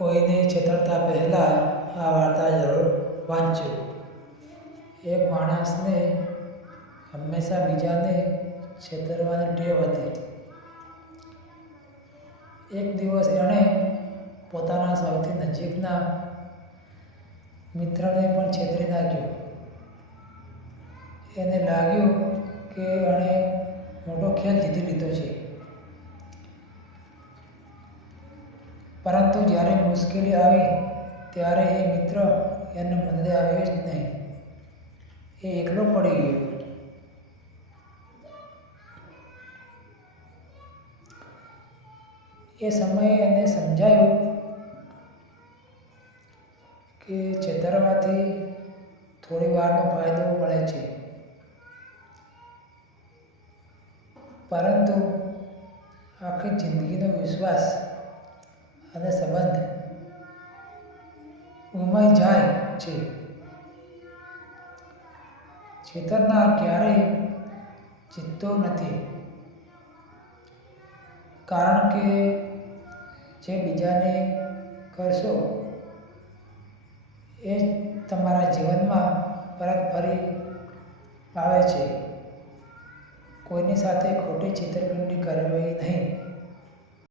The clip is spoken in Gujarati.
કોઈને છેતરતા પહેલાં આ વાર્તા જરૂર વાંચજો. એક માણસને હંમેશા બીજાને છેતરવાની ટેવ હતી. એક દિવસ એણે પોતાના સૌથી નજીકના મિત્રને પણ છેતરી નાખ્યો. એને લાગ્યું કે એણે મોટો ખેલ જીતી લીધો છે. પરંતુ જ્યારે મુશ્કેલી આવી ત્યારે એ મિત્ર એને મદદે આવ્યો જ નહીં. એ એકલો પડી ગયો. એ સમયે એને સમજાયું કે છેતરવાથી થોડી વારનો ફાયદો મળે છે, પરંતુ આખી જિંદગીનો વિશ્વાસ અને સંબંધ ગુમાઈ જાય છે. છેતરનાર ક્યારેય જીતતો નથી, કારણ કે જે બીજાને કરશો એ જ તમારા જીવનમાં પરત ફરી આવે છે. કોઈની સાથે ખોટી છેતરપિંડી કરવી નહીં.